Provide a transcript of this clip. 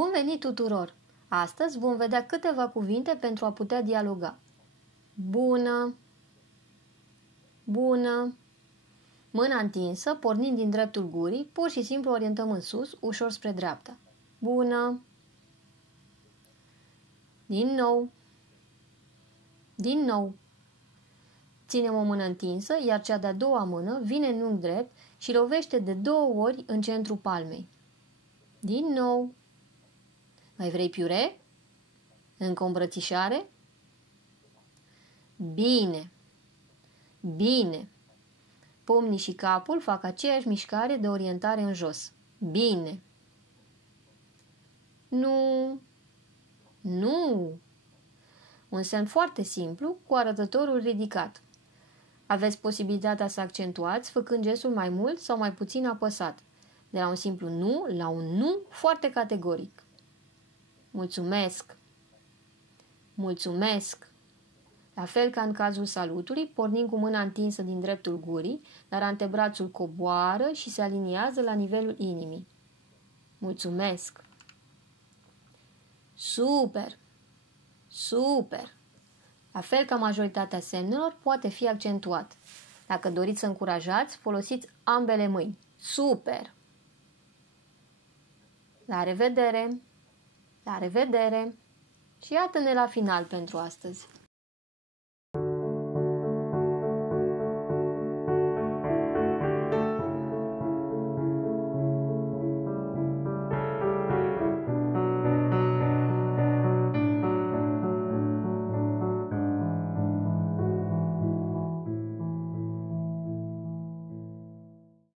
Bun venit tuturor! Astăzi vom vedea câteva cuvinte pentru a putea dialoga. Bună! Bună! Mâna întinsă, pornind din dreptul gurii, pur și simplu orientăm în sus, ușor spre dreapta. Bună! Din nou! Din nou! Ținem o mână întinsă, iar cea de-a doua mână vine în unghi drept și lovește de 2 ori în centrul palmei. Din nou! Mai vrei piure? Încă o îmbrățișare? Bine! Bine! Pumnii și capul fac aceeași mișcare de orientare în jos. Bine! Nu! Nu! Un semn foarte simplu, cu arătătorul ridicat. Aveți posibilitatea să accentuați, făcând gestul mai mult sau mai puțin apăsat, de la un simplu nu la un nu foarte categoric. Mulțumesc! Mulțumesc! La fel ca în cazul salutului, pornim cu mâna întinsă din dreptul gurii, dar antebrațul coboară și se aliniază la nivelul inimii. Mulțumesc! Super! Super! La fel ca majoritatea semnelor, poate fi accentuat. Dacă doriți să încurajați, folosiți ambele mâini. Super! La revedere! La revedere! Și iată-ne la final pentru astăzi.